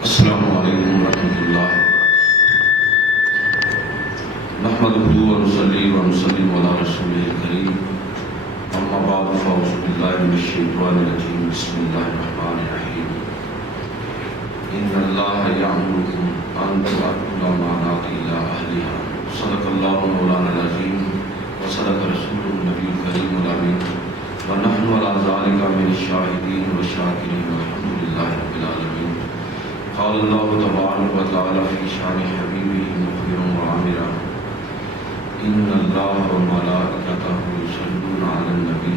السلام علیکم ورحمۃ اللہ نحمده ونصلي ونسلم على رسوله الكريم اما بعد فاعوذ بالله من الشیطان الرجیم بسم اللہ الرحمن الرحیم ان اللہ یأمرکم ان تؤدوا الامانات الی اہلها صدق اللہ مولانا العظیم وصدق رسوله النبی الکریم الامین ونحن على ذلك من الشاہدین والشاکرین والحمد للہ رب العالمین. قال اللہ تبارک و تعالی فی شان حبیبہ مخبرا وعامرا ان اللہ وملائکتہ یصلون علی النبی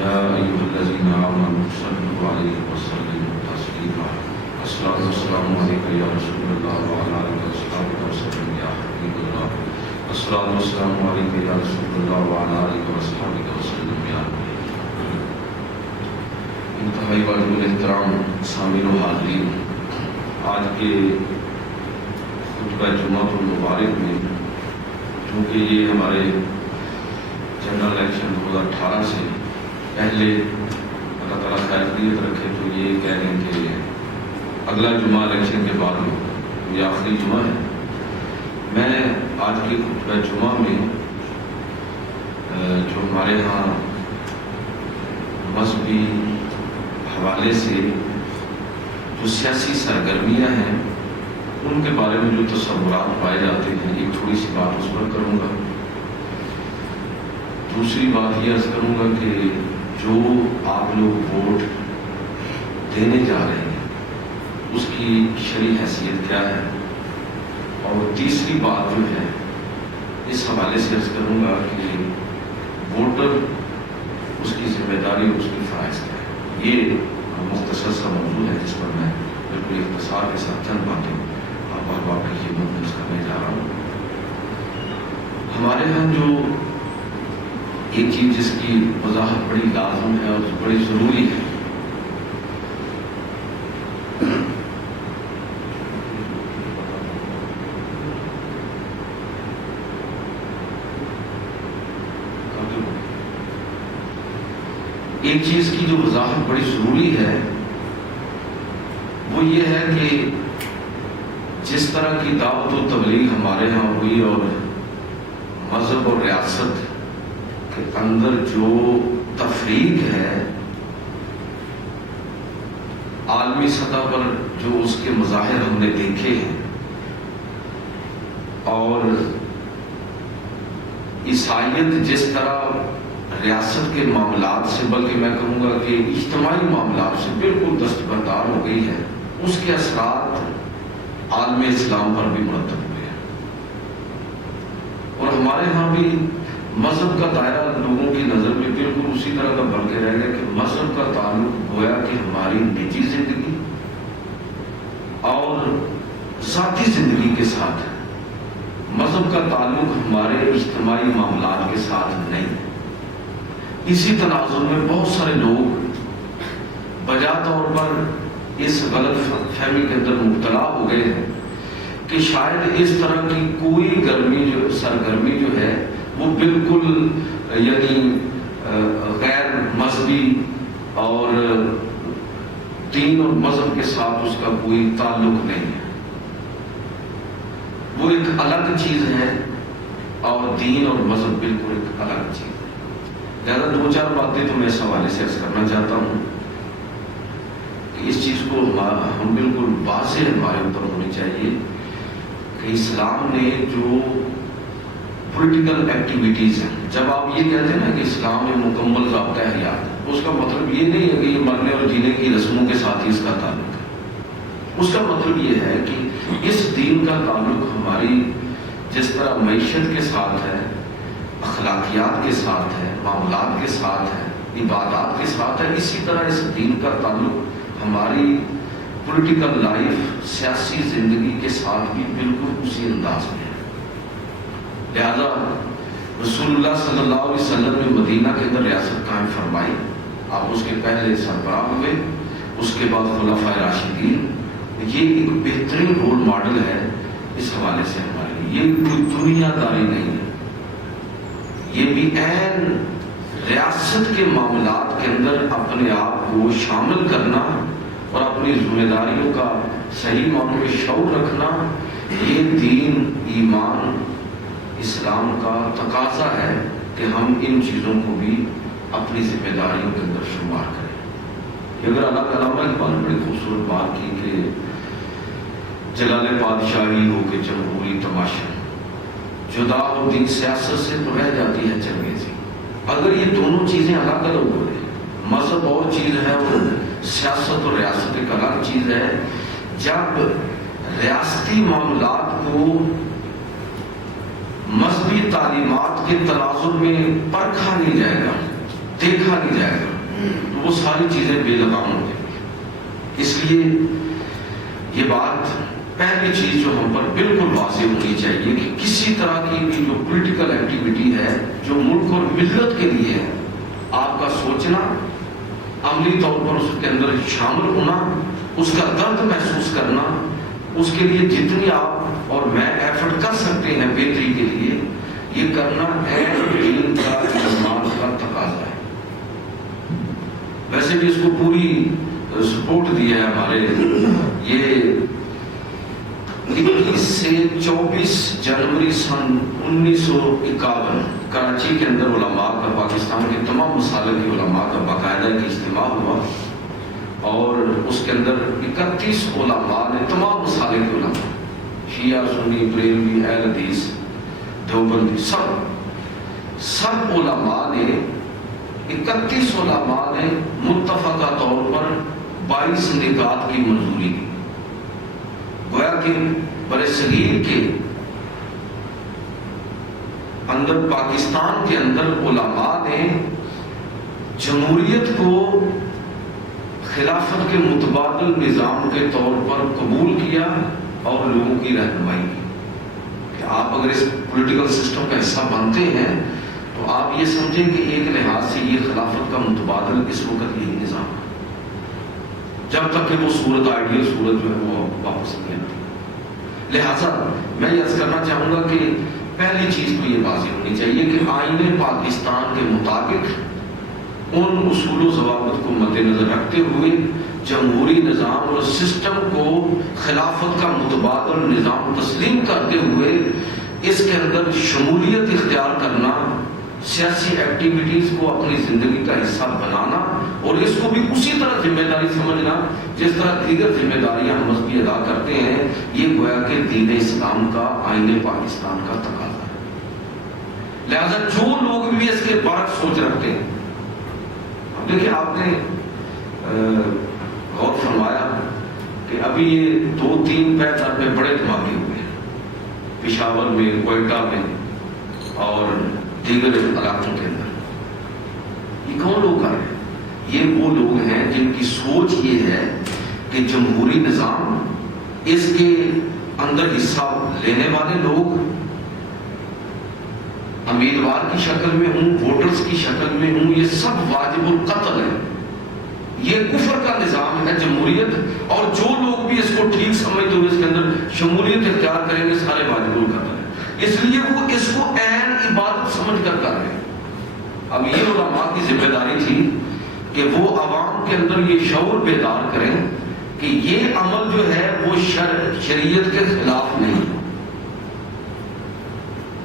یا ایھا الذین آمنوا صلوا علیہ وسلموا تسلیما. الصلاۃ والسلام علیک یا رسول اللہ وعلی آلہ وصحبہ وسلم یا حبیب اللہ. الصلاۃ والسلام علیک یا رسول اللہ وعلی آلہ وصحبہ وسلم یا حبیب اللہ. انتہائی واجب الاحترام سامعین و حاضرین، آج کے خطبہ جمعہ المبارک میں چونکہ یہ ہمارے جنرل الیکشن 2018 سے پہلے اللہ تعالیٰ خیریت رکھے تو یہ کہہ رہے ہیں کہ اگلا جمعہ الیکشن کے بعد ہو، یہ آخری جمعہ ہے. میں آج کے خطبہ جمعہ میں جو ہمارے ہاں مذہبی حوالے سے جو سیاسی سرگرمیاں ہیں ان کے بارے میں جو تصورات پائے جاتے ہیں ایک تھوڑی سی بات اس پر کروں گا. دوسری بات یہ عرض کروں گا کہ جو آپ لوگ ووٹ دینے جا رہے ہیں اس کی شرعی حیثیت کیا ہے، اور تیسری بات جو ہے اس حوالے سے عرض کروں گا کہ ووٹر اس کی ذمہ داری اس کی فرائض کیا ہے. یہ مختصر سا موضوع ہے جس پر میں بالکل اختصار کے ساتھ چند باتیں آپ احباب کی خدمت میں کرنے جا رہا ہوں. ہمارے ہاں جو ایک چیز جس کی وضاحت بڑی لازم ہے اور بڑی ضروری ہے، ایک چیز کی جو وضاحت بڑی ضروری ہے وہ یہ ہے کہ جس طرح کی دعوت و تبلیغ ہمارے ہاں ہوئی اور مذہب اور ریاست کے اندر جو تفریق ہے عالمی سطح پر جو اس کے مظاہر ہم نے دیکھے ہیں، اور عیسائیت جس طرح ریاست کے معاملات سے بلکہ میں کہوں گا کہ اجتماعی معاملات سے بالکل دستبردار ہو گئی ہے، اس کے اثرات عالم اسلام پر بھی مرتب ہوئے ہیں. اور ہمارے ہاں بھی مذہب کا دائرہ لوگوں کی نظر میں بالکل اسی طرح کا بن کے رہ گیا کہ مذہب کا تعلق گویا کہ ہماری نجی زندگی اور ذاتی زندگی کے ساتھ ہے، مذہب کا تعلق ہمارے اجتماعی معاملات کے ساتھ نہیں. اسی تناظر میں بہت سارے لوگ بجا طور پر اس غلط فہمی کے اندر مبتلا ہو گئے ہیں کہ شاید اس طرح کی کوئی سرگرمی جو ہے وہ بالکل یعنی غیر مذہبی اور دین اور مذہب کے ساتھ اس کا کوئی تعلق نہیں ہے، وہ ایک الگ چیز ہے اور دین اور مذہب بالکل ایک الگ چیز ہے. لہٰذا دو چار باتیں تو میں اس حوالے سے عرض کرنا چاہتا ہوں کہ اس چیز کو ہم بالکل واضح ہمارے اوپر ہونی چاہیے کہ اسلام نے جو پولیٹیکل ایکٹیویٹیز ہیں، جب آپ یہ کہتے ہیں نا کہ اسلام میں مکمل ضابطہ حیات، اس کا مطلب یہ نہیں ہے کہ یہ مرنے اور جینے کی رسموں کے ساتھ ہی اس کا تعلق ہے. اس کا مطلب یہ ہے کہ اس دین کا تعلق ہماری جس طرح معیشت کے ساتھ ہے، اخلاقیات کے ساتھ ہے، معاملات کے ساتھ ہے، عبادات کے ساتھ ہے، اسی طرح اس دین کا تعلق ہماری پولیٹیکل لائف، سیاسی زندگی کے ساتھ بھی بالکل اسی انداز میں ہے. لہذا رسول اللہ صلی اللہ علیہ وسلم نے مدینہ کے اندر ریاست قائم فرمائی، آپ اس کے پہلے سربراہ ہوئے، اس کے بعد خلفائے راشدین. یہ ایک بہترین رول ماڈل ہے اس حوالے سے ہمارے لیے. یہ کوئی دنیا داری نہیں ہے، یہ بھی عین ریاست کے معاملات کے اندر اپنے آپ کو شامل کرنا اور اپنی ذمہ داریوں کا صحیح معنوں میں شعور رکھنا، یہ دین، ایمان، اسلام کا تقاضا ہے کہ ہم ان چیزوں کو بھی اپنی ذمہ داریوں کے اندر شمار کریں۔ اگر اللہ علامہ اقبال نے بڑی خوبصورت بات کی کہ جلال بادشاہی ہو کے جمہوری تماشا، جدا ہو دین سیاست سے تو رہ جاتی ہے چنگیزی۔ اگر یہ دونوں چیزیں الگ الگ ہو رہی، مذہب اور چیز ہے اور سیاست اور ریاست ایک الگ چیز ہے، جب ریاستی معاملات کو مذہبی تعلیمات کے تناظر میں پرکھا نہیں جائے گا، دیکھا نہیں جائے گا، تو وہ ساری چیزیں بے لگام ہو جائیں گی۔ اس لیے یہ بات پہلی چیز جو ہم پر بالکل واضح ہونی چاہیے کہ کسی طرح کی بھی جو پولیٹیکل ایکٹیویٹی ہے جو ملک اور ملت کے لیے ہے، آپ کا سوچنا، عملی طور پر اس کے اندر شامل ہونا، اس کا درد محسوس کرنا، اس کے لیے جتنی آپ اور میں ایفرٹ کر سکتے ہیں بہتری کے لیے، یہ کرنا دین کا ایمان کا تقاضا ہے۔ ویسے بھی اس کو پوری سپورٹ دیا ہے ہمارے یہ 21 سے 24 جنوری سن 1951 کراچی کے اندر علماء کا، پاکستان کے تمام مسالک کی علماء کا باقاعدہ ایک اجتماع ہوا، اور اس کے اندر 31 علماء نے، تمام مسالک کے علماء، شیعہ، سنی، بریلوی، اہل حدیث، دیوبندی، سب علماء نے، 31 علماء نے متفقہ طور پر 22 نکات کی منظوری دی۔ گویا کہ برصغیر کے اندر، پاکستان کے اندر علماء نے جمہوریت کو خلافت کے متبادل نظام کے طور پر قبول کیا اور لوگوں کی رہنمائی کی کہ آپ اگر اس پولیٹیکل سسٹم کا حصہ بنتے ہیں تو آپ یہ سمجھیں کہ ایک لحاظ سے یہ خلافت کا متبادل اس وقت یہی نظام ہے، جب تک کہ وہ صورت، آئیڈیل صورت جو ہے وہ واپس نہیں آتی۔ لہٰذا میں یہ عرض کرنا چاہوں گا کہ پہلی چیز تو یہ واضح ہونی چاہیے کہ آئین پاکستان کے مطابق ان اصول و ضوابط کو مد نظر رکھتے ہوئے جمہوری نظام اور سسٹم کو خلافت کا متبادل نظام تسلیم کرتے ہوئے اس کے اندر شمولیت اختیار کرنا، سیاسی ایکٹیویٹیز کو اپنی زندگی کا حصہ بنانا، اور اس کو بھی اسی طرح ذمہ داری سمجھنا جس طرح دیگر ذمہ داریاں ہم مذہبی ادا کرتے ہیں، یہ گویا کہ دین اسلام کا، آئین پاکستان کا تقاضا ہے۔ لہذا جو لوگ بھی اس کے برعکس سوچ رکھتے ہیں، اب دیکھیں آپ نے غور فرمایا کہ ابھی یہ 2-3 پیدار میں بڑے دھماکے ہوئے ہیں، پشاور میں، کوئٹہ میں اور دیگر علاقوں کے اندر۔ یہ کون لوگ کر رہے ہیں؟ یہ وہ لوگ ہیں جن کی سوچ یہ ہے کہ جمہوری نظام، اس کے اندر حصہ لینے والے لوگ امیدوار کی شکل میں ہوں، ووٹرز کی شکل میں ہوں، یہ سب واجب القتل ہے۔ یہ کفر کا نظام ہے جمہوریت، اور جو لوگ بھی اس کو ٹھیک سمجھتے ہوئے اس کے اندر شمولیت اختیار کریں گے سارے واجب القتل ہے۔ اس لیے وہ اس کو عین عبادت سمجھ کر رہے ہیں۔ اب یہ علماء کی ذمہ داری تھی کہ وہ عوام کے اندر یہ شعور بیدار کریں کہ یہ عمل جو ہے وہ شریعت کے خلاف نہیں،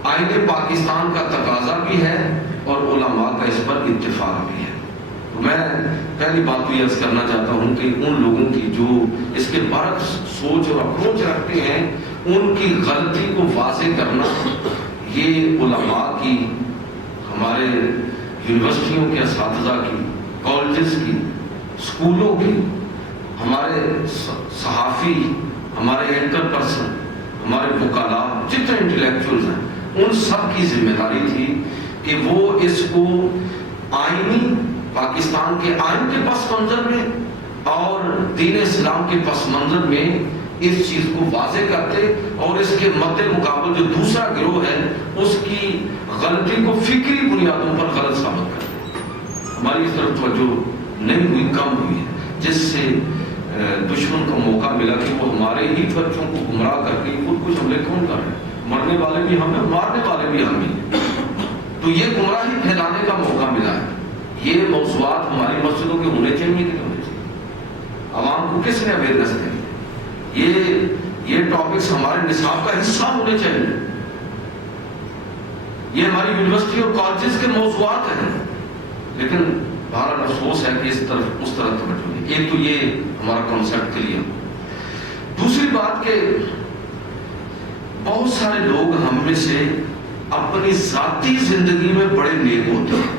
آئین پاکستان کا تقاضا بھی ہے اور علماء کا اس پر اتفاق بھی ہے۔ تو میں پہلی بات یہ عرض کرنا چاہتا ہوں کہ ان لوگوں کی جو اس کے برعکس سوچ اور اپروچ رکھتے ہیں، ان کی غلطی کو واضح کرنا، یہ علماء کی، ہمارے یونیورسٹیوں کے اساتذہ کی، کالجز کی، اسکولوں کی، ہمارے صحافی، ہمارے اینکر پرسن، ہمارے وکلاء، جتنے انٹلیکچوئلز ہیں، ان سب کی ذمہ داری تھی کہ وہ اس کو آئینی، پاکستان کے آئین کے پس منظر میں اور دین اسلام کے پس منظر میں اس چیز کو واضح کرتے، اور اس کے مد مقابل جو دوسرا گروہ ہے اس کی غلطی کو فکری بنیادوں پر غلط ثابت کرتے۔ ہماری اس طرف توجہ نہیں ہوئی، کم ہوئی ہے، جس سے دشمن کو موقع ملا کہ وہ ہمارے ہی بچوں کو گمراہ کر کے خود کچھ حملے کون کر رہے ہیں، مرنے والے بھی ہم ہیں، مارنے والے بھی ہم ہیں۔ تو یہ گمراہی پھیلانے کا موقع ملا ہے۔ یہ موضوعات ہماری مسجدوں کے ہونے چاہیے کہ نہیں ہونے چاہیے؟ عوام کو کس نے اویئرنیس دی؟ یہ ٹاپکس ہمارے نصاب کا حصہ ہونے چاہیے. یہ ہماری یونیورسٹی اور کالجز کے موضوعات ہیں، لیکن بہرحال افسوس ہے کہ اس طرف توجہ نہیں. ایک تو یہ ہمارا کانسیپٹ کلیئر. دوسری بات کہ بہت سارے لوگ ہم میں سے اپنی ذاتی زندگی میں بڑے نیک ہوتے ہیں،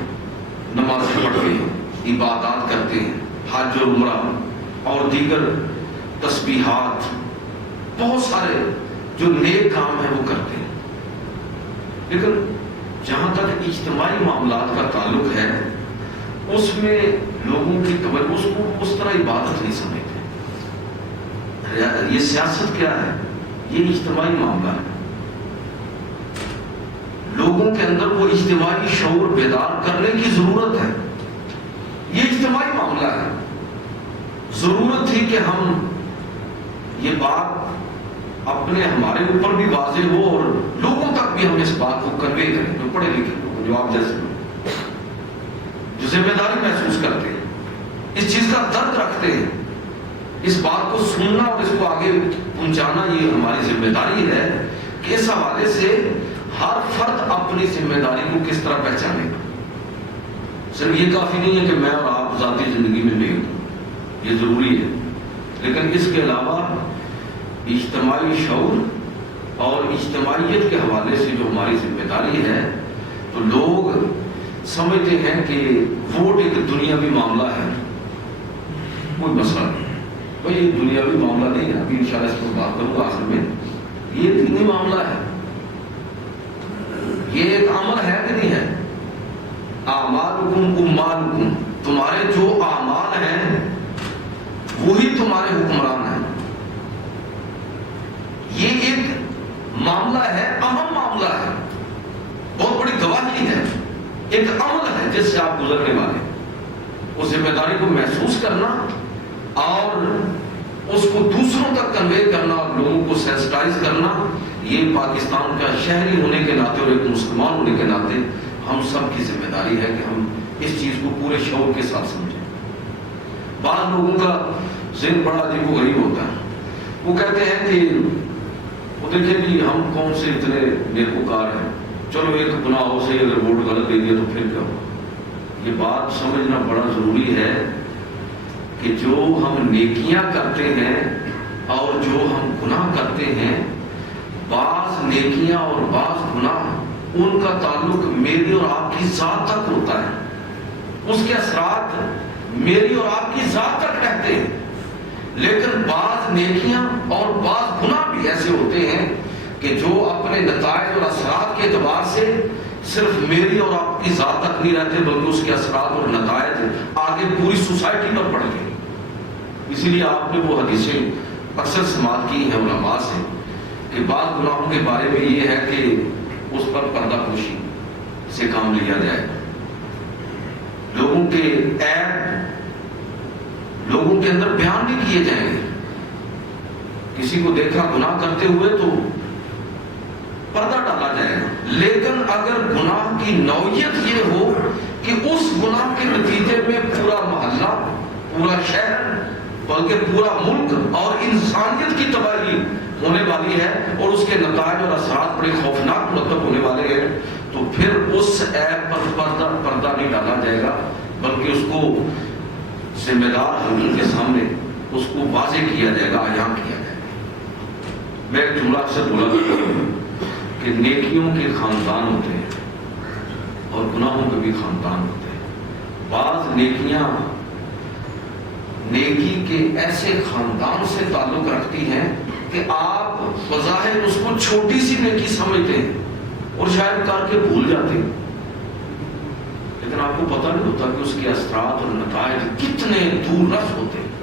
نمازیں پڑھتے ہیں، عبادات کرتے ہیں، حج اور عمرہ اور دیگر تسبیحات، بہت سارے جو نیک کام ہیں وہ کرتے ہیں. لیکن جہاں تک اجتماعی معاملات کا تعلق ہے اس میں لوگوں کی توجہ اس کو اس طرح عبادت نہیں سمجھتے. یہ سیاست کیا ہے؟ یہ اجتماعی معاملہ ہے. لوگوں کے اندر وہ اجتماعی شعور بیدار کرنے کی ضرورت ہے. یہ اجتماعی معاملہ ہے. ضرورت تھی کہ ہم یہ بات اپنے ہمارے اوپر بھی واضح ہو اور لوگوں تک بھی ہم اس بات کو کنوے کریں، جو پڑھے لکھے لوگ، جو آپ جیسے لوگ جو ذمہ داری محسوس کرتے ہیں، اس چیز کا درد رکھتے ہیں. اس بات کو سننا اور اس کو آگے پہنچانا یہ ہماری ذمہ داری ہے کہ اس حوالے سے ہر فرد اپنی ذمہ داری کو کس طرح پہچانے گا. صرف یہ کافی نہیں ہے کہ میں اور آپ ذاتی زندگی میں نہیں ہوں، یہ ضروری ہے، لیکن اس کے علاوہ اجتماعی شعور اور اجتماعیت کے حوالے سے جو ہماری ذمہ داری ہے، تو لوگ سمجھتے ہیں کہ ووٹ ایک دنیاوی معاملہ ہے. کوئی مسئلہ نہیں بھائی، یہ دنیاوی معاملہ نہیں ہے. ابھی انشاءاللہ اس پر بات کروں گا آخر میں. یہ دینی معاملہ ہے. یہ ایک عمل ہے کہ نہیں ہے؟ اعمالکم امالکم، تمہارے جو اعمال ہیں وہی تمہارے حکمران ہیں. یہ ایک معاملہ ہے، اہم معاملہ ہے، بہت بڑی گواہی ہے، ایک عمل ہے جس سے آپ گزرنے والے. اس ذمہ داری کو محسوس کرنا اور اس کو دوسروں تک کنوے کرنا اور لوگوں کو سینسٹائز کرنا، یہ پاکستان کا شہری ہونے کے ناطے اور ایک مسلمان ہونے کے ناطے ہم سب کی ذمہ داری ہے کہ ہم اس چیز کو پورے شعور کے ساتھ سمجھیں. بعض لوگوں کا ذہن بڑا عجیب و غریب ہوتا ہے. وہ کہتے ہیں کہ وہ دیکھیں جی ہم کون سے اتنے نیکوکار ہیں، چلو ایک گناہوں سے اگر ووٹ غلط دے دیا تو پھر کیا ہو. یہ بات سمجھنا بڑا ضروری ہے کہ جو ہم نیکیاں کرتے ہیں اور جو ہم گناہ کرتے ہیں، بعض نیکیاں اور بعض گناہ ان کا تعلق میری اور آپ کی ذات تک ہوتا ہے. اس کے اثرات میری اور آپ کی ذات تک رہتے ہیں. لیکن بعض نیکیاں اور بعض گناہ بھی ایسے ہوتے ہیں کہ جو اپنے نتائج اور اثرات کے اعتبار سے صرف میری اور آپ کی ذات تک نہیں رہتے، بلکہ اس کے اثرات اور نتائج آگے پوری سوسائٹی پر پڑ گئے. اسی لیے آپ نے وہ حدیثیں اکثر سماعت کی ہیں علماء سے کہ بعض گناہوں کے بارے میں یہ ہے کہ اس پر پردہ پوشی سے کام لیا جائے. لوگوں کے عیب لوگوں کے اندر بیان نہیں کیے جائیں گے. کسی کو دیکھا گناہ کرتے ہوئے تو پردہ ڈالا جائے گا. لیکن اگر گناہ کی نوعیت یہ ہو کہ اس گناہ کے نتیجے میں پورا محلہ، پورا شہر، بلکہ پورا ملک اور انسانیت کی تباہی ہونے والی ہے اور اس کے نتائج اور اثرات بڑے خوفناک مرتب ہونے والے ہیں، تو پھر اس عیب پر پردہ نہیں ڈالا جائے گا، بلکہ اس کو ذمہ دار حکومت کے سامنے اس کو واضح کیا جائے گا، عیاں کیا جائے گا. میں ایک جملہ اکثر بولا کرتا ہوں کہ نیکیوں کے خاندان ہوتے ہیں اور گناہوں کے بھی خاندان ہوتے ہیں. بعض نیکیاں نیکی کے ایسے خاندان سے تعلق رکھتی ہیں کہ آپ بظاہر اس کو چھوٹی سی نیکی سمجھتے ہیں اور شاید کر کے بھول جاتے ہیں، لیکن آپ کو پتہ نہیں ہوتا کہ اس کے اثرات اور نتائج کتنے دور رس ہوتے ہیں.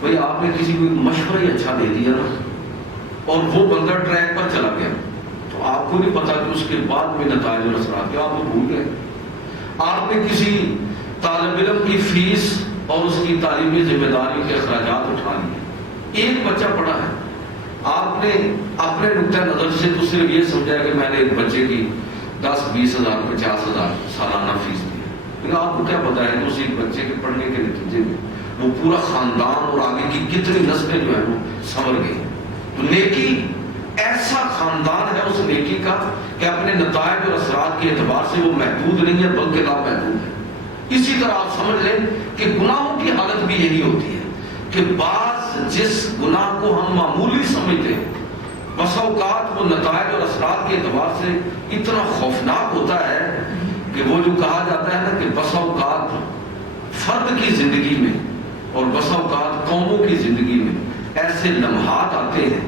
بھئی آپ نے کسی کو ایک مشورہ ہی اچھا دے دیا نا اور وہ بندہ ٹریک پر چلا گیا، تو آپ کو نہیں پتا کہ اس کے بعد میں نتائج اور اثرات کیا، آپ کو بھول گئے. آپ نے کسی طالب علم کی فیس اور اس کی تعلیمی ذمہ داریوں کے اخراجات اٹھا لیے. ایک بچہ پڑھا ہے، آپ نے اپنے نقطۂ نظر سے تو صرف یہ سمجھا کہ میں نے ایک بچے کی 10-20 ہزار 50 ہزار سالانہ فیس دی، لیکن آپ کو کیا پتا ہے کہ اس ایک بچے کے پڑھنے کے نتیجے میں وہ پورا خاندان اور آگے کی کتنی نسلیں جو ہیں وہ سنور گئی. تو نیکی ایسا خاندان ہے اس نیکی کا کہ اپنے نتائج اور اثرات کے اعتبار سے وہ محدود نہیں ہے بلکہ لامحدود ہے. اسی طرح آپ سمجھ لیں کہ گناہوں کی حالت بھی یہی ہوتی ہے کہ بعض جس گناہ کو ہم معمولی سمجھتے ہیں بسا اوقات وہ نتائج اور اثرات کے اعتبار سے اتنا خوفناک ہوتا ہے کہ وہ جو کہا جاتا ہے نا کہ بسا اوقات فرد کی زندگی میں اور بسا اوقات قوموں کی زندگی میں ایسے لمحات آتے ہیں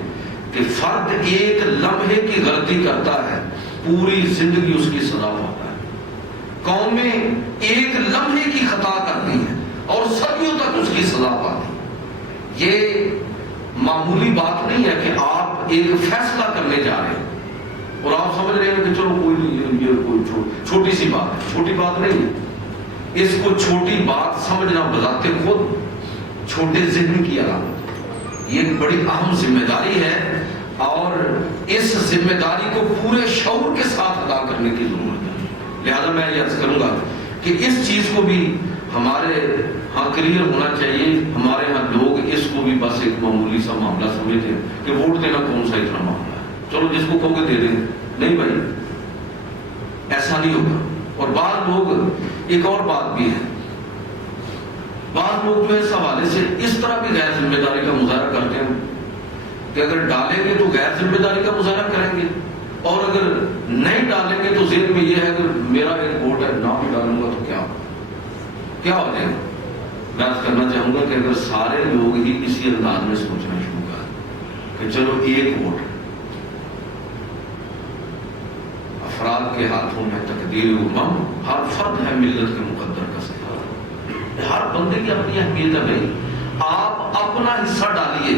کہ فرد ایک لمحے کی غلطی کرتا ہے پوری زندگی اس کی سزا پاتا ہے. قومیں ایک لمحے کی خطا کرتی ہیں اور صدیوں تک اس کی سزا پاتی. یہ معمولی بات نہیں ہے کہ آپ ایک فیصلہ کرنے جا رہے ہیں اور آپ سمجھ رہے ہیں کہ چلو کوئی نہیں یہ کوئی چھوٹی سی بات ہے. چھوٹی بات نہیں ہے. اس کو چھوٹی بات سمجھنا بذات خود چھوٹے ذہن کی علامت. یہ ایک بڑی اہم ذمہ داری ہے اور اس ذمہ داری کو پورے شعور کے ساتھ ادا کرنے کی ضرورت ہے. لہذا میں یہ عرض کروں گا کہ اس چیز کو بھی ہمارے ہاں کلیئر ہونا چاہیے. ہمارے ہاں لوگ اس کو بھی بس ایک معمولی سا معاملہ سمجھتے ہیں کہ ووٹ دینا کون سا اتنا معاملہ ہے, چلو جس کو کہو گے دے دیں. نہیں بھائی, ایسا نہیں ہوگا. اور بعض لوگ ایک اور بات بھی ہے, بعض لوگ جو ہے اس حوالے سے اس طرح بھی غیر ذمہ داری کا مظاہرہ کرتے ہیں کہ اگر ڈالیں گے تو غیر ذمہ داری کا مظاہرہ کریں گے اور اگر نہیں ڈالیں گے تو ذہن میں یہ ہے کہ میرا ایک ووٹ ہے نہ بھی ڈالوں گا تو کیا ہو جائے گا. میں کرنا چاہوں گا کہ اگر سارے لوگ ہی اسی انداز میں سوچنا شروع کریں کہ چلو ایک ووٹ, افراد کے ہاتھوں میں تقدیر امم, ہر فرد ہے ملت کے مقدر کا ستارہ. ہر بندے کی اپنی اہمیت ہے بھائی. آپ اپنا حصہ ڈالیے.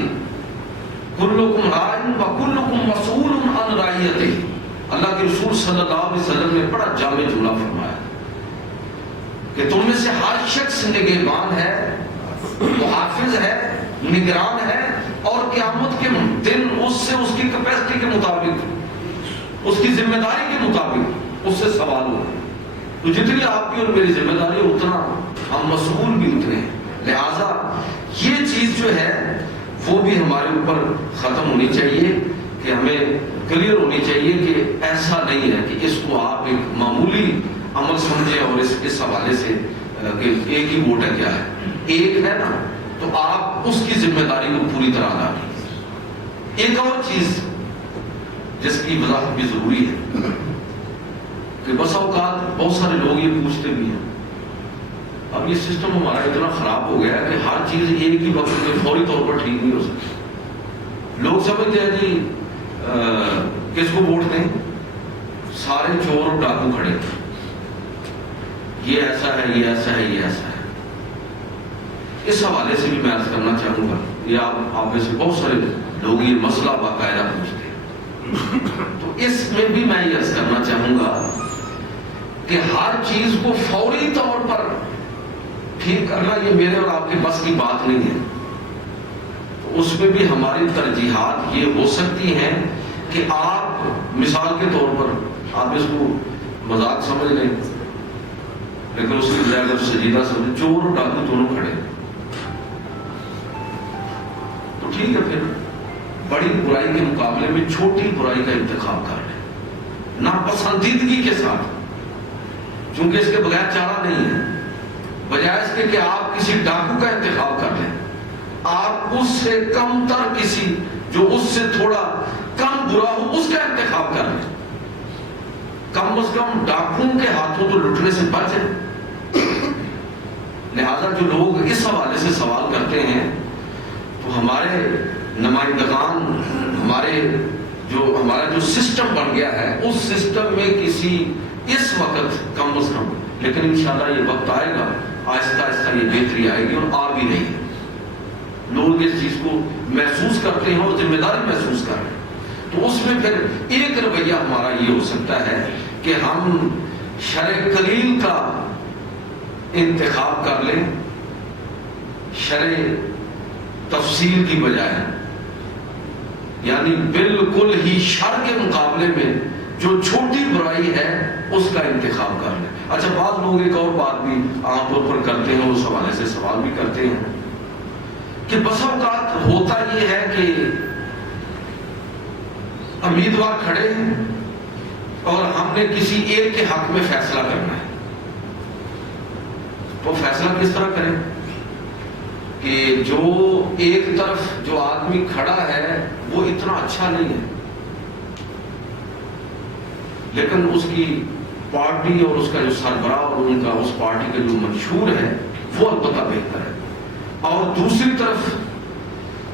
کلکم راعٍ وکلکم مسئول عن رعیتہ. اللہ کے رسول صلی اللہ علیہ وسلم نے بڑا جامع جملہ فرمایا کہ تم میں سے ہر شخص نگہبان ہے, محافظ ہے, نگران ہے اور قیامت کے دن اس سے اس کی کیپیسٹی کے مطابق, اس کی ذمہ داری کے مطابق اس سے سوال ہوگا. تو جتنی آپ کی اور میری ذمہ داری ہے اتنا ہم مسئول بھی اتنے ہیں. لہذا یہ چیز جو ہے وہ بھی ہمارے اوپر ختم ہونی چاہیے کہ ہمیں کلیئر ہونی چاہیے کہ ایسا نہیں ہے کہ اس کو آپ ایک معمولی عمل سمجھے اور اس حوالے سے کہ ایک ہی ووٹ ہے کیا ہے, ایک ہے نا, تو آپ اس کی ذمہ داری کو پوری طرح ادا کیجیے. ایک اور چیز جس کی وضاحت بھی ضروری ہے کہ بس اوقات بہت سارے لوگ یہ پوچھتے بھی ہیں, اب یہ سسٹم ہمارا اتنا خراب ہو گیا ہے کہ ہر چیز ایک ہی وقت میں فوری طور پر ٹھیک نہیں ہو سکتی. لوگ سمجھتے ہیں جی کس کو ووٹ دیں, سارے چور اور ڈاکو کھڑے, یہ ایسا ہے, یہ ایسا ہے, یہ ایسا ہے. اس حوالے سے بھی میں عرض کرنا چاہوں گا, یہ آپ میں سے بہت سارے لوگ یہ مسئلہ باقاعدہ پوچھتے ہیں, تو اس میں بھی میں یہ عرض کرنا چاہوں گا کہ ہر چیز کو فوری طور پر ٹھیک کرنا یہ میرے اور آپ کے بس کی بات نہیں ہے. تو اس میں بھی ہماری ترجیحات یہ ہو سکتی ہیں کہ آپ مثال کے طور پر آپ اس کو مذاق سمجھ لیں لیکن اس کی بجائے اگر سجیدہ سمجھیں, چور اور ڈاکو دونوں کھڑے تو ٹھیک ہے, پھر بڑی برائی کے مقابلے میں چھوٹی برائی کا انتخاب کر لیں ناپسندیدگی کے ساتھ, چونکہ اس کے بغیر چارہ نہیں ہے. بجائے اس کے کہ آپ کسی ڈاکو کا انتخاب کر لیں, آپ اس سے کم تر کسی جو اس سے تھوڑا کم برا ہو اس کا انتخاب کر لیں. کم از کم ڈاکوؤں کے ہاتھوں تو لٹنے سے بچیں. لہذا جو لوگ اس حوالے سے سوال کرتے ہیں تو ہمارے نمائندگان, ہمارا جو سسٹم بن گیا ہے اس سسٹم میں کسی اس وقت کم از کم, لیکن انشاءاللہ یہ وقت آئے گا, آہستہ آہستہ یہ بہتری آئے گی اور آ بھی رہی ہے. لوگ اس چیز کو محسوس کرتے ہیں اور ذمہ داری محسوس کر رہے ہیں. تو اس میں پھر ایک رویہ ہمارا یہ ہو سکتا ہے کہ ہم شرع قلیل کا انتخاب کر لیں شرع تفصیل کی بجائے, یعنی بالکل ہی شر کے مقابلے میں جو چھوٹی برائی ہے اس کا انتخاب کر لیں. اچھا, بعض لوگ ایک اور بات بھی عام طور پر کرتے ہیں, اس حوالے سے سوال بھی کرتے ہیں کہ بس اوقات ہوتا یہ ہے کہ امیدوار کھڑے ہیں اور ہم نے کسی ایک کے حق میں فیصلہ کرنا ہے، تو فیصلہ کس طرح کریں کہ جو ایک طرف جو آدمی کھڑا ہے وہ اتنا اچھا نہیں ہے، لیکن اس کی پارٹی اور اس کا جو سربراہ اور ان کا اس پارٹی کا جو منشور ہے وہ البتہ بہتر ہے، اور دوسری طرف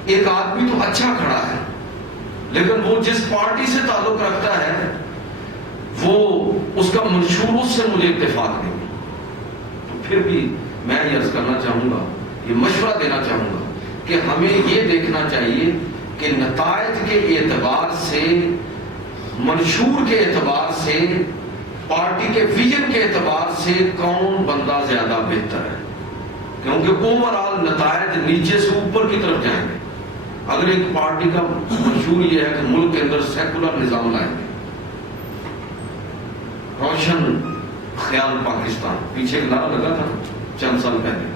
ایک آدمی تو اچھا کھڑا ہے لیکن وہ جس پارٹی سے تعلق رکھتا ہے وہ اس کا منشور اس سے مجھے اتفاق نہیں، تو پھر بھی میں یہ عرض کرنا چاہوں گا، یہ مشورہ دینا چاہوں گا کہ ہمیں یہ دیکھنا چاہیے کہ نتائج کے اعتبار سے، منشور کے اعتبار سے، پارٹی کے ویژن کے اعتبار سے کون بندہ زیادہ بہتر ہے، کیونکہ اوورآل نتائج نیچے سے اوپر کی طرف جائیں گے۔ اگر ایک پارٹی کا منشور یہ ہے کہ ملک کے اندر سیکولر نظام لائیں گے، روشن خیال پاکستان، پیچھے ایک نعرہ لگا تھا چند سال پہلے،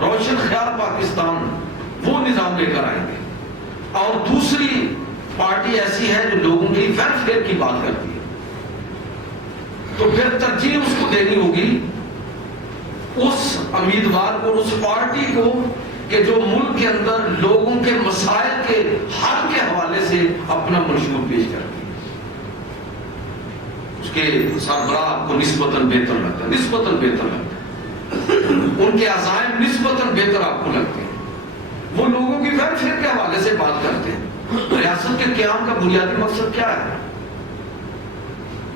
روشن خیال پاکستان، وہ نظام لے کر آئیں گے، اور دوسری پارٹی ایسی ہے جو لوگوں کی ویلفیئر کی بات کرتی ہے، تو پھر ترجیح اس کو دینی ہوگی اس امیدوار کو، اس پارٹی کو کہ جو ملک کے اندر لوگوں کے مسائل کے حل کے حوالے سے اپنا منشور پیش کرتی ہے، اس کے سربراہ کو نسبتاً بہتر لگتا ہے، نسبتاً بہتر لگتا ہے، ان کے عزائم نسبتاً بہتر آپ کو لگتے ہیں، وہ لوگوں کی ویلفیئر کے حوالے سے بات کرتے ہیں۔ ریاست کے قیام کا بنیادی مقصد کیا ہے؟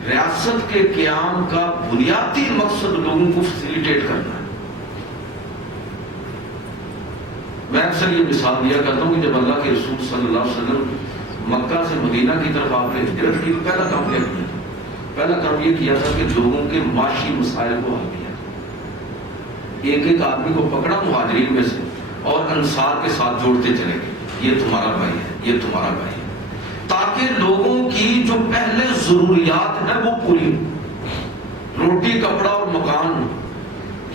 ریاست کے قیام کا بنیادی مقصد لوگوں کو فیسیلیٹیٹ کرنا ہے۔ میں اکثر یہ مثال دیا کرتا ہوں کہ جب اللہ کے رسول صلی اللہ علیہ وسلم مکہ سے مدینہ کی طرف آپ نے ہجرت کی، پہلا کام کیا کیا؟ پہلا کام یہ کیا تھا کہ لوگوں کے معاشی مسائل کو حل کیا، ایک ایک آدمی کو پکڑا مہاجرین میں سے اور انصار کے ساتھ جوڑتے چلے گئے، یہ تمہارا بھائی ہے، یہ تمہارا بھائی ہے، تاکہ لوگوں کی جو پہلے ضروریات ہیں وہ پوری، روٹی کپڑا اور مکان،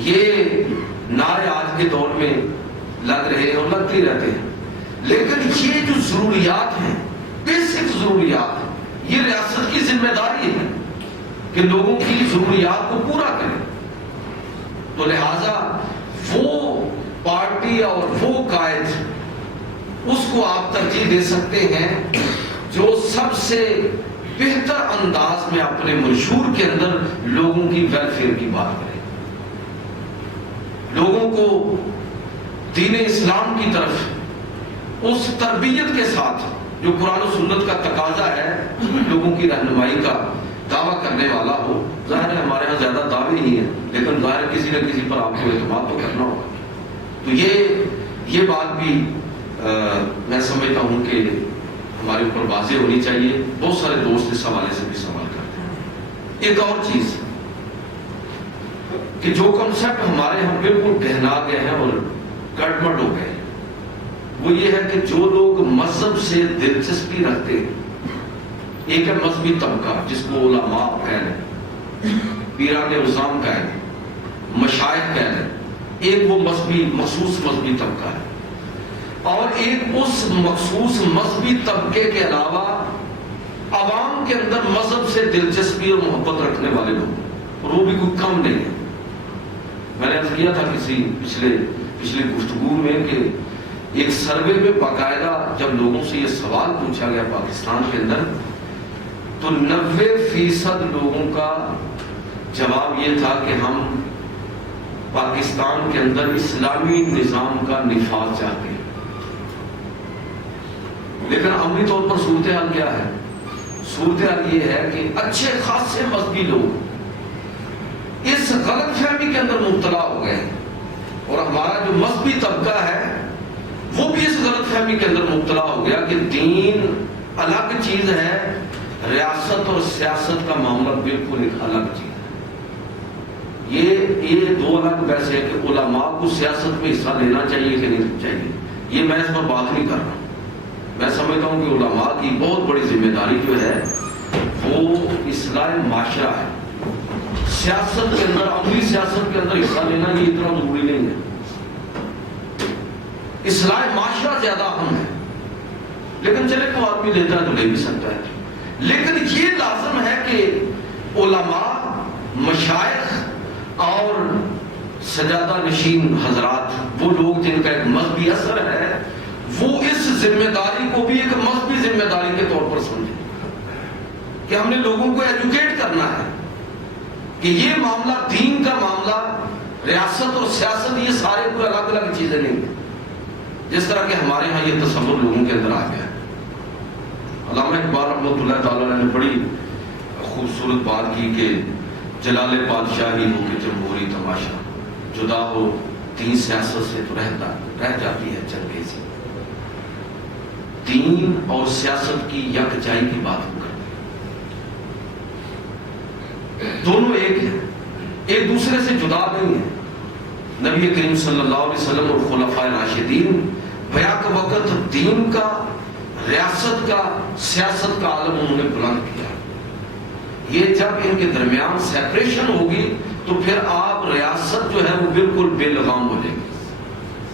یہ نعرے آج کے دور میں لگ رہے ہیں اور لگتے رہتے ہیں، لیکن یہ جو ضروریات ہیں، بیسک ضروریات، یہ ریاست کی ذمہ داری ہے کہ لوگوں کی ضروریات کو پورا کریں۔ تو لہذا وہ پارٹی اور وہ قائد، اس کو آپ ترجیح دے سکتے ہیں جو سب سے بہتر انداز میں اپنے منشور کے اندر لوگوں کی ویلفیئر کی بات کرے، لوگوں کو دین اسلام کی طرف اس تربیت کے ساتھ جو قرآن و سنت کا تقاضا ہے، لوگوں کی رہنمائی کا دعویٰ کرنے والا ہو۔ ظاہر ہے ہمارے ہاں زیادہ دعوے نہیں ہیں، لیکن ظاہر کسی نہ کسی پر آپ کو اعتماد تو کرنا ہوگا، تو یہ بات بھی میں سمجھتا ہوں کہ ہمارے اوپر واضح ہونی چاہیے۔ بہت سارے دوست اس حوالے سے بھی سوال کرتے ہیں۔ ایک اور چیز کہ جو کنسپٹ ہمارے ہم بالکل گہنا گئے ہیں اور گڑبڑ ہو گئے، وہ یہ ہے کہ جو لوگ مذہب سے دلچسپی رکھتے ہیں، ایک ہے مذہبی طبقہ جس کو علماء کہہ لیں، پیران نظام کہہ لیں، مشائخ کہہ لیں، ایک وہ مخصوص مذہبی طبقہ ہے، اور ایک اس مخصوص مذہبی طبقے کے علاوہ عوام کے اندر مذہب سے دلچسپی اور محبت رکھنے والے لوگ، اور وہ بھی کوئی کم نہیں ہے۔ میں نے عرض کیا تھا کسی پچھلی گفتگو میں کہ ایک سروے میں باقاعدہ جب لوگوں سے یہ سوال پوچھا گیا پاکستان کے اندر، تو 90% لوگوں کا جواب یہ تھا کہ ہم پاکستان کے اندر اسلامی نظام کا نفاذ چاہتے ہیں، لیکن عملی طور پر صورتحال کیا ہے؟ صورتحال یہ ہے کہ اچھے خاصے مذہبی لوگ اس غلط فہمی کے اندر مبتلا ہو گئے، اور ہمارا جو مذہبی طبقہ ہے وہ بھی اس غلط فہمی کے اندر مبتلا ہو گیا کہ دین الگ چیز ہے، ریاست اور سیاست کا معاملہ بالکل ایک الگ چیز ہے۔ یہ دو الگ بحث ہے کہ علماء کو سیاست میں حصہ لینا چاہیے کہ نہیں چاہیے، یہ میں اس پر بات نہیں کر رہا ہوں۔ میں سمجھتا ہوں کہ علماء کی بہت بڑی ذمہ داری جو ہے وہ اصلاح معاشرہ ہے۔ سیاست کے اندر، عملی سیاست کے اندر حصہ لینا یہ اتنا ضروری نہیں ہے۔ اصلاح معاشرہ زیادہ اہم ہے، لیکن چلے تو آدمی لیتا ہے تو لے بھی سکتا ہے، لیکن یہ لازم ہے کہ علماء، مشائخ اور سجادہ نشین حضرات، وہ لوگ جن کا ایک مذہبی اثر ہے، وہ اس ذمہ داری کو بھی ایک مذہبی ذمہ داری کے طور پر سمجھیں کہ ہم نے لوگوں کو ایجوکیٹ کرنا ہے کہ یہ معاملہ دین کا معاملہ، ریاست اور سیاست یہ سارے کوئی الگ الگ چیزیں نہیں ہیں جس طرح کہ ہمارے ہاں یہ تصور لوگوں کے اندر آ گیا ہے۔ علامہ اقبال رحمۃ اللہ تعالیٰ نے بڑی خوبصورت بات کی کہ جلال بادشاہی ہو کہ جمہوری تماشا، جدا ہو دین سیاست سے تو رہ جاتی ہے چنگیزی۔ دین اور سیاست کی یکجائی کی بات ہم کرتے ہیں، دونوں ایک ہیں، ایک دوسرے سے جدا نہیں ہیں۔ نبی کریم صلی اللہ علیہ وسلم اور خلفائے راشدین بیک وقت دین کا، ریاست کا، سیاست کا عالم انہوں نے بلند کیا۔ یہ جب ان کے درمیان سیپریشن ہوگی تو پھر آپ ریاست جو ہے وہ بالکل بے لگام ہو جائے گی،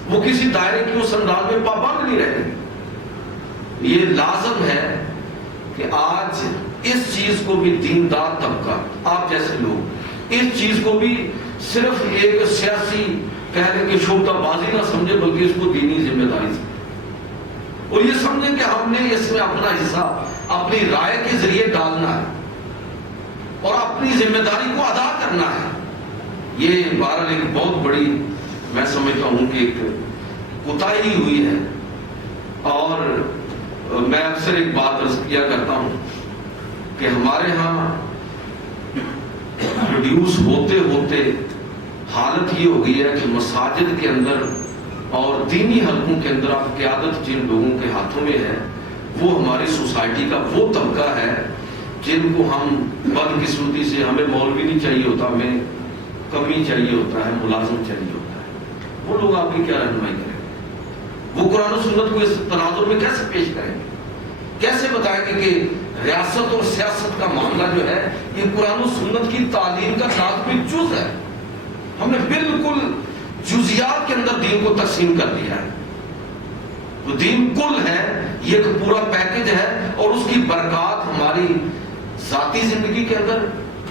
وہ کسی دائرے کی اس انداز میں پابند نہیں رہے گی۔ یہ لازم ہے کہ آج اس چیز کو بھی دیندار طبقہ، آپ جیسے لوگ اس چیز کو بھی صرف ایک سیاسی کہنے کی شعبہ بازی نہ سمجھے، بلکہ اس کو دینی ذمہ داری سے، اور یہ سمجھیں کہ ہم نے اس میں اپنا حصہ اپنی رائے کے ذریعے ڈالنا ہے اور اپنی ذمہ داری کو ادا کرنا ہے۔ یہ بہرحال ایک بہت بڑی، میں سمجھتا ہوں کہ ایک کوتاہی ہوئی ہے، اور میں اکثر ایک بات عرض کیا کرتا ہوں کہ ہمارے ہاں پروڈیوس ہوتے ہوتے حالت یہ ہو گئی ہے کہ مساجد کے اندر اور دینی حلقوں کے اندر اب قیادت جن لوگوں کے ہاتھوں میں ہے، وہ ہماری سوسائٹی کا وہ طبقہ ہے جن کو ہم بدقسمتی سے، ہمیں مولوی نہیں چاہیے ہوتا، ہمیں کمی چاہیے ہوتا ہے، ملازم چاہیے ہوتا ہے۔ وہ لوگ آپ کی کیا رہنمائی کریں گے؟ وہ قرآن و سنت کو اس تناظر میں کیسے پیش کریں گے؟ کیسے بتائیں گے کہ ریاست اور سیاست کا معاملہ جو ہے یہ قرآن و سنت کی تعلیم کا لازمی جز ہے؟ ہم نے بالکل جزیات کے اندر دین کو تقسیم کر دیا ہے۔ وہ دین کل ہے، یہ ایک پورا پیکج ہے، اور اس کی برکات ہماری ذاتی زندگی کے اندر،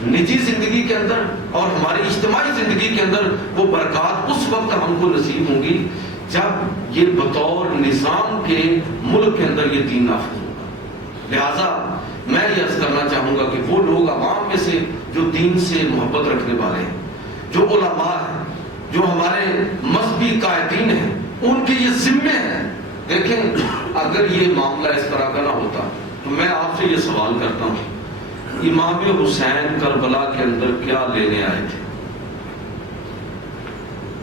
نجی زندگی کے اندر اور ہماری اجتماعی زندگی کے اندر وہ برکات اس وقت ہم کو نصیب ہوں گی جب یہ بطور نظام کے ملک کے اندر یہ دین نافذ ہوگا۔ لہذا میں یہ عرض کرنا چاہوں گا کہ وہ لوگ عوام میں سے جو دین سے محبت رکھنے والے ہیں، جو علماء ہیں، جو ہمارے مذہبی قائدین ہیں، ان کے یہ ذمے ہیں۔ دیکھیں، اگر یہ معاملہ اس طرح کا نہ ہوتا تو میں آپ سے یہ سوال کرتا ہوں، امام حسین کربلا کے اندر کیا لینے آئے تھے؟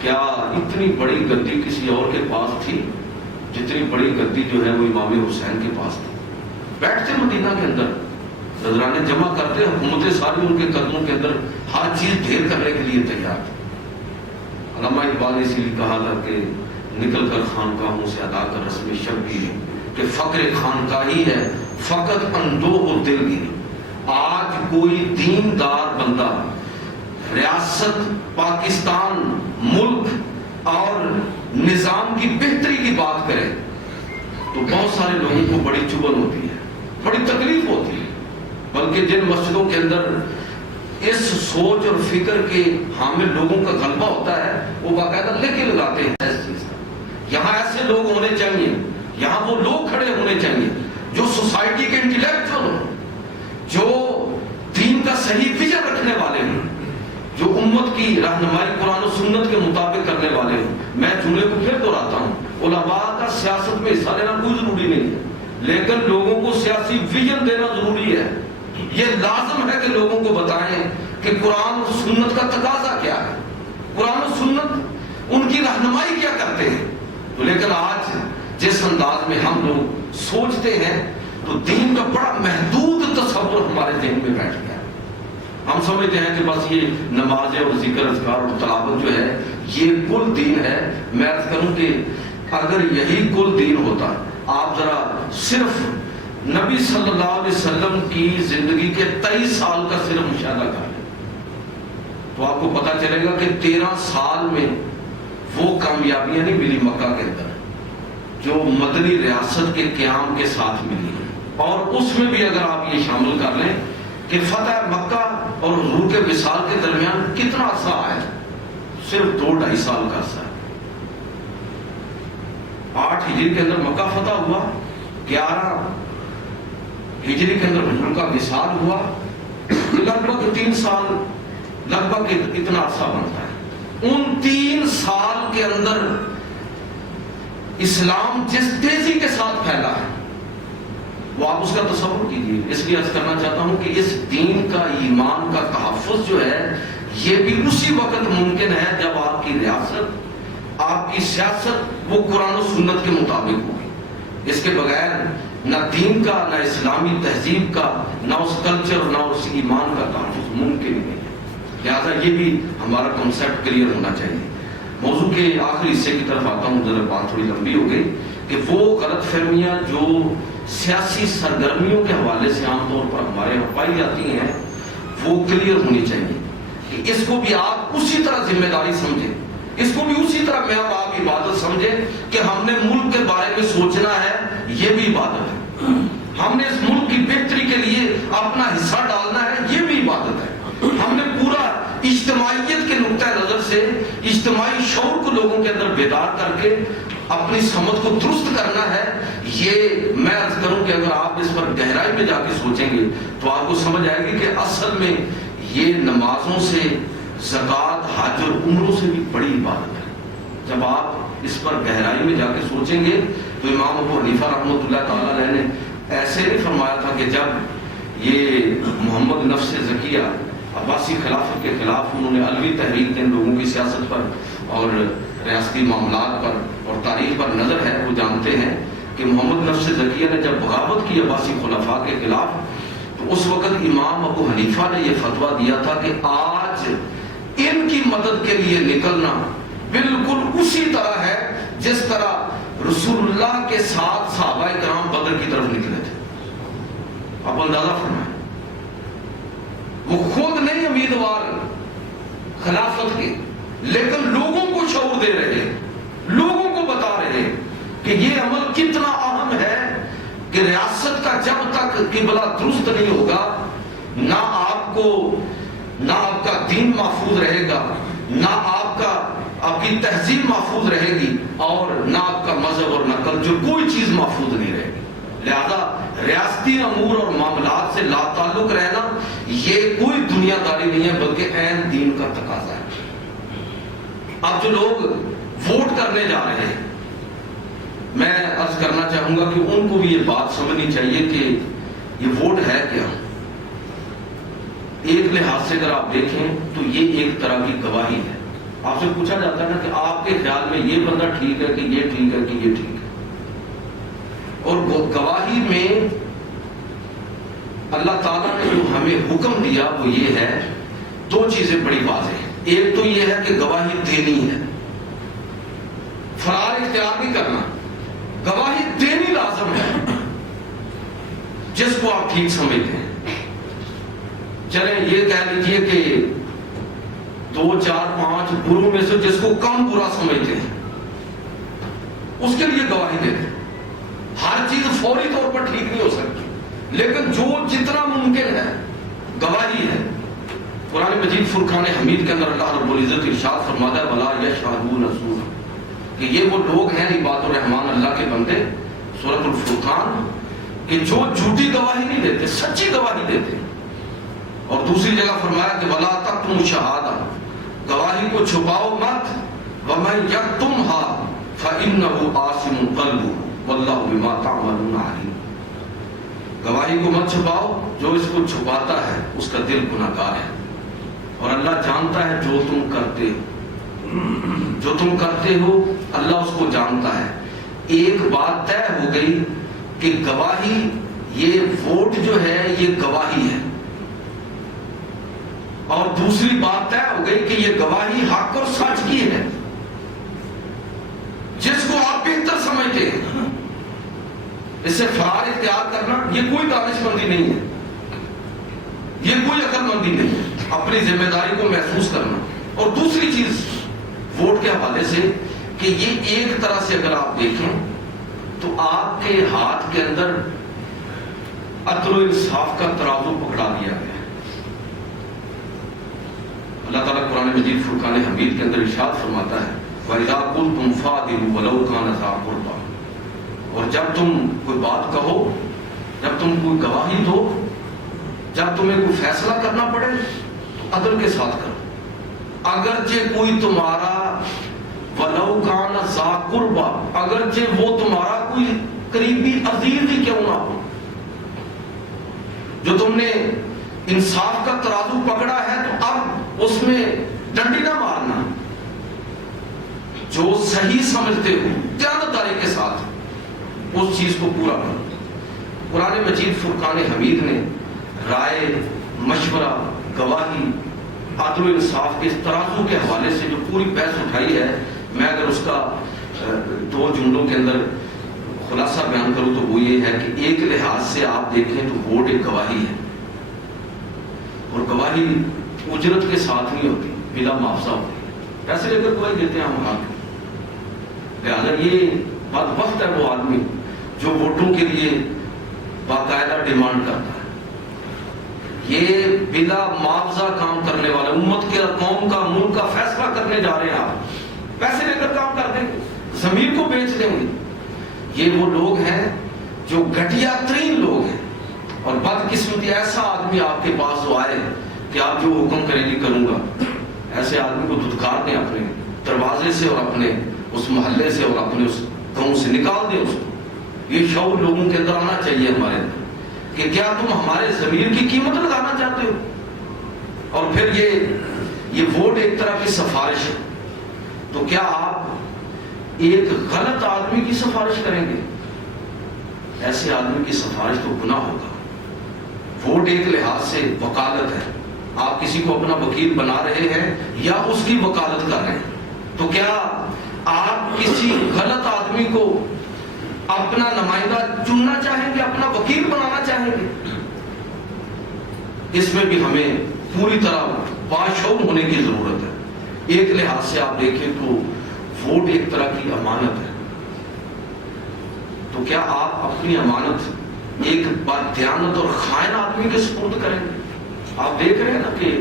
کیا اتنی بڑی گدی کسی اور کے پاس تھی جتنی بڑی گدی جو ہے وہ امام حسین کے پاس تھی؟ بیٹھتے مدینہ کے اندر، نذرانے جمع کرتے، حکومتیں ساری ان کے قدموں کے اندر ہر چیز ڈھیر کرنے کے لیے تیار تھی۔ علامہ اقبال نے اسی لیے کہا تھا کہ نکل کر خانقاہوں سے ادا کر رسم شبگیری، کہ فقر خانقاہی ہے فقط اندوہ و دلگیری۔ آج کوئی دیندار بندہ ریاست، پاکستان، ملک اور نظام کی بہتری کی بات کرے تو بہت سارے لوگوں کو بڑی چبھن ہوتی ہے، بڑی تکلیف ہوتی ہے، بلکہ جن مسجدوں کے اندر اس سوچ اور فکر کے حامل لوگوں کا غلبہ ہوتا ہے وہ باقاعدہ لکھ لگاتے ہیں اس چیز کا، یہاں ایسے لوگ ہونے چاہیے، یہاں وہ لوگ کھڑے ہونے چاہیے جو سوسائٹی کے انٹلیکچوئل ہوں، جو دین کا صحیح ویژن رکھنے والے ہیں، جو امت کی رہنمائی قرآن و سنت کے مطابق کرنے والے ہیں۔ میں جملے کو پھر دہراتا ہوں، علماء کا سیاست میں حصہ لینا کوئی ضروری نہیں ہے، لیکن لوگوں کو سیاسی ویژن دینا ضروری ہے۔ یہ لازم ہے کہ لوگوں کو بتائیں کہ قرآن و سنت کا تقاضا کیا ہے، قرآن و سنت ان کی رہنمائی کیا کرتے ہیں۔ تو لیکن آج جس انداز میں ہم لوگ سوچتے ہیں تو دین کا بڑا محدود تصور ہمارے ذہن میں بیٹھ گیا ہے۔ ہم سمجھتے ہیں کہ بس یہ نمازیں اور ذکر اذکار اور تلاوت جو ہے یہ کل دین ہے۔ میں عرض کروں کہ اگر یہی کل دین ہوتا، آپ ذرا صرف نبی صلی اللہ علیہ وسلم کی زندگی کے 23 سال کا صرف مشاہدہ کر لیں تو آپ کو پتا چلے گا کہ 13 سال میں وہ کامیابیاں نہیں ملی مکہ کے اندر، جو مدنی ریاست کے قیام کے ساتھ ملی ہے، اور اس میں بھی اگر آپ یہ شامل کر لیں کہ فتح مکہ اور حضور کے وصال کے درمیان کتنا عرصہ ہے، صرف 2-2.5 سال کا عرصہ ہے۔ 8 ہجری کے اندر مکہ فتح ہوا، 11 ہجری کے اندر حضور کا وصال ہوا، لگ بھگ 3 سال، لگ بھگ اتنا عرصہ بنتا ہے۔ ان 3 سال کے اندر اسلام جس تیزی کے ساتھ پھیلا ہے وہ آپ اس کا تصور کیجیے۔ اس لیے عرض کرنا چاہتا ہوں کہ اس دین کا، ایمان کا تحفظ جو ہے یہ بھی اسی وقت ممکن ہے جب آپ کی ریاست، آپ کی سیاست وہ قرآن و سنت کے مطابق ہوگی۔ اس کے بغیر نہ دین کا، نہ اسلامی تہذیب کا، نہ اس کلچر، نہ اس ایمان کا تحفظ ممکن نہیں ہے۔ لہٰذا یہ بھی ہمارا کنسیپٹ کلیئر ہونا چاہیے۔ موضوع کے آخری حصے کی طرف آتا ہوں، ذرا بات تھوڑی لمبی ہو گئی، کہ وہ غلط فہمیاں جو سیاسی سرگرمیوں کے حوالے سے عام طور پر ہمارے یہاں پائی جاتی ہیں وہ کلیئر ہونی چاہیے، کہ اس کو بھی آپ اسی طرح ذمہ داری سمجھیں، اس کو بھی اسی طرح میں آپ عبادت سمجھیں کہ ہم نے ملک کے بارے میں سوچنا ہے، یہ بھی عبادت ہے۔ ہم نے اس ملک کی بہتری کے لیے اپنا حصہ ڈالنا ہے، یہ بھی عبادت ہے۔ ہم نے پورا اجتماعیت کے نقطہ نظر سے اجتماعی شعور کو لوگوں کے اندر بیدار کر کے اپنی سمجھ کو درست کرنا ہے۔ یہ میں عرض کروں کہ اگر آپ اس پر گہرائی میں جا کے سوچیں گے تو آپ کو سمجھ آئے گی کہ اصل میں یہ نمازوں سے، زکوٰۃ، حج اور عمروں سے بھی بڑی عبادت ہے۔ جب آپ اس پر گہرائی میں جا کے سوچیں گے تو امام ابو حنیفہ رحمۃ اللہ تعالیٰ علیہ نے ایسے نہیں فرمایا تھا کہ جب یہ محمد نفس زکیہ عباسی خلافت کے خلاف انہوں نے علوی تحریک دیں، لوگوں کی سیاست پر اور ریاستی معاملات پر اور تاریخ پر نظر ہے، وہ جانتے ہیں کہ محمد نفس زکیہ نے جب بغاوت کی عباسی خلفاء کے خلاف تو اس وقت امام ابو حنیفہ نے یہ فتویٰ دیا تھا کہ آج ان کی مدد کے لیے نکلنا بالکل اسی طرح ہے جس طرح رسول اللہ کے ساتھ صحابہ کرام بدر کی طرف نکلے تھے۔ آپ اندازہ فرمائیں، وہ خود نہیں امیدوار خلافت کے، لیکن لوگوں کو شعور دے رہے، لوگوں کو بتا رہے کہ یہ عمل کتنا اہم ہے کہ ریاست کا جب تک قبلہ درست نہیں ہوگا، نہ آپ کا دین محفوظ رہے گا، نہ آپ کی تہذیب محفوظ رہے گی، اور نہ آپ کا مذہب اور نہ کلچر، کوئی چیز محفوظ نہیں رہے گی۔ لہذا ریاستی امور اور معاملات سے لا تعلق رہنا یہ کوئی دنیا داری نہیں ہے، بلکہ عین دین کا تقاضا ہے۔ اب جو لوگ ووٹ کرنے جا رہے ہیں، میں عرض کرنا چاہوں گا کہ ان کو بھی یہ بات سمجھنی چاہیے کہ یہ ووٹ ہے کیا۔ ایک لحاظ سے اگر آپ دیکھیں تو یہ ایک طرح کی گواہی ہے۔ آپ سے پوچھا جاتا ہے نا کہ آپ کے خیال میں یہ بندہ ٹھیک ہے کہ یہ ٹھیک ہے کہ یہ ٹھیک ہے، اور گواہی میں اللہ تعالیٰ نے جو ہمیں حکم دیا وہ یہ ہے، 2 چیزیں بڑی واضح ہیں۔ ایک تو یہ ہے کہ گواہی دینی ہے، فرار اختیار نہیں کرنا، گواہی دینی لازم ہے جس کو آپ ٹھیک سمجھتے ہیں۔ چلیں یہ کہہ لیجئے کہ 2 4 5 بروں میں سے جس کو کم برا سمجھتے ہیں اس کے لیے گواہی دیتے ہیں۔ ہر چیز فوری طور پر ٹھیک نہیں ہو سکتی، لیکن جو جتنا ممکن ہے گواہی ہے۔ قرآن مجید فرقان حمید کے اندر اللہ رب العزت ارشاد فرماتا ہے وَلَا يَشْهَدُونَ زُورًا، کہ یہ وہ لوگ ہیں عباد الرحمن اللہ کے بندے، سورۃ الفرقان، کہ جو جھوٹی گواہی نہیں دیتے، سچی گواہی دیتے۔ اور دوسری جگہ فرمایا کہ وَلَا تَكْتُمُوا الشَّهَادَةَ، گواہی کو چھپاؤ مت، وَمَن يَكْتُمْهَا فَإِنَّهُ آثِمٌ قَلْبُهُ وَاللَّهُ بِمَا تَعْمَلُونَ عَلِيمٌ۔ گواہی کو مت چھپاؤ، جو اس کو چھپاتا ہے اس کا دل گناہگار ہے، اور اللہ جانتا ہے جو تم کرتے ہو اللہ اس کو جانتا ہے۔ ایک بات طے ہو گئی کہ گواہی، یہ ووٹ جو ہے یہ گواہی ہے، اور دوسری بات طے ہو گئی کہ یہ گواہی حق اور سچ کی ہے، جس کو آپ بہتر سمجھتے ہیں۔ اس سے فرار اختیار کرنا یہ کوئی دانش مندی نہیں ہے، یہ کوئی عقل مندی نہیں ہے، اپنی ذمہ داری کو محسوس کرنا۔ اور دوسری چیز ووٹ کے حوالے سے کہ یہ ایک طرح سے اگر آپ دیکھیں تو آپ کے ہاتھ کے اندر عدل و انصاف کا ترازو پکڑا دیا گیا ہے۔ اللہ تعالیٰ قرآن مجید فرقان حمید کے اندر ارشاد فرماتا ہے وَإِذَا قُلْتُمْ فَاعْدِلُوا وَلَوْ كَانَ ذَا قُرْبَىٰ، اور جب تم کوئی بات کہو، جب تم کوئی گواہی دو، جب تمہیں کوئی فیصلہ کرنا پڑے تو عدل کے ساتھ کرو، اگرچہ کوئی تمہارا وَلَوْ كَانَ ذَا قُرْبَىٰ، اگرچہ وہ تمہارا کوئی قریبی عزیز ہی کیوں نہ ہو۔ جو تم نے انصاف کا ترازو پکڑا ہے تو اب اس میں ڈنڈی نہ مارنا، جو صحیح سمجھتے ہو دیانتداری کے ساتھ اس چیز کو پورا کرو۔ قرآن مجید فرقان حمید نے رائے، مشورہ، گواہی، عدل و انصاف کے اس ترازو کے حوالے سے جو پوری بحث اٹھائی ہے، میں اگر اس کا 2 جملوں کے اندر خلاصہ بیان کروں تو وہ یہ ہے کہ ایک لحاظ سے آپ دیکھیں تو ووٹ ایک گواہی ہے، اور گواہی اجرت کے ساتھ نہیں ہوتی، بلا معاوضہ ہوتی ہے، پیسے لے کر گواہی دیتے ہیں ہم آپ کو۔ لہٰذا یہ بدبخت ہے وہ آدمی جو ووٹوں کے لیے باقاعدہ ڈیمانڈ کرتا ہے، یہ بلا معاوضہ کام کرنے والا، امت کے قوم کا ملک کا فیصلہ کرنے جا رہے ہیں، آپ پیسے لے کر کام کر دیں گے، ضمیر کو بیچ دیں گے۔ یہ وہ لوگ ہیں جو گھٹیا ترین لوگ ہیں، اور بدقسمتی ایسا آدمی آپ کے پاس جو آئے کہ آپ جو حکم کریں گی کروں گا، ایسے آدمی کو دھتکار دیں اپنے دروازے سے اور اپنے اس محلے سے اور اپنے اس گاؤں سے نکال دیں اس کو۔ یہ شعور لوگوں کے اندر آنا چاہیے ہمارے اندر کہ کیا تم ہمارے ضمیر کی قیمت لگانا چاہتے ہو؟ اور پھر یہ ووٹ ایک طرح کی سفارش ہے، تو کیا آپ ایک غلط آدمی کی سفارش کریں گے؟ ایسے آدمی کی سفارش تو گناہ ہوگا۔ ووٹ ایک لحاظ سے وکالت ہے، آپ کسی کو اپنا وکیل بنا رہے ہیں یا اس کی وکالت کر رہے ہیں، تو کیا آپ کسی غلط آدمی کو اپنا نمائندہ چننا چاہیں گے، اپنا وکیل بنانا چاہیں گے؟ اس میں بھی ہمیں پوری طرح باشعور ہونے کی ضرورت ہے۔ ایک لحاظ سے آپ دیکھیں تو ووٹ ایک طرح کی امانت ہے، تو کیا آپ اپنی امانت ایک بددیانت اور خائن آدمی کے سپرد کریں گے؟ آپ دیکھ رہے ہیں نا کہ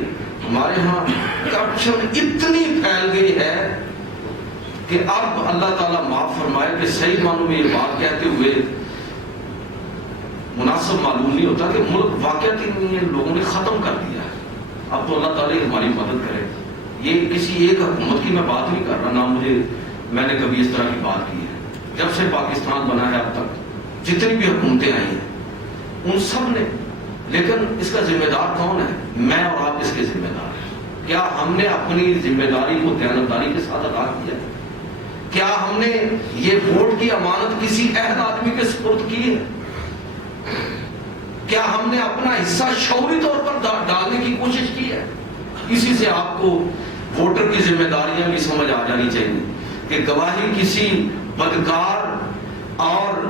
ہمارے ہاں کرپشن اتنی پھیل گئی ہے کہ اب اللہ تعالیٰ معاف فرمائے کہ صحیح معنوں میں یہ بات کہتے ہوئے مناسب معلوم نہیں ہوتا کہ ملک واقعی لوگوں نے ختم کر دیا ہے۔ اب تو اللہ تعالیٰ ہماری مدد کرے۔ یہ کسی ایک حکومت کی میں بات نہیں کر رہا، نہ میں نے کبھی اس طرح کی بات کی ہے۔ جب سے پاکستان بنا ہے اب تک جتنی بھی حکومتیں آئی ہیں ان سب نے، لیکن اس کا ذمہ دار کون ہے؟ میں اور آپ اس کے ذمہ دار ہیں۔ کیا ہم نے اپنی ذمہ داری کو دیانتداری کے ساتھ ادا کیا ہے؟ کیا ہم نے یہ ووٹ کی امانت کسی عہد آدمی کے سپرد کی ہے؟ کیا ہم نے اپنا حصہ شعوری طور پر ڈالنے کی کوشش کی ہے؟ اسی سے آپ کو ووٹر کی ذمہ داریاں بھی سمجھ آ جانی چاہیے کہ گواہی کسی بدکار اور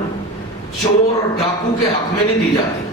چور اور ڈاکو کے حق میں نہیں دی جاتی،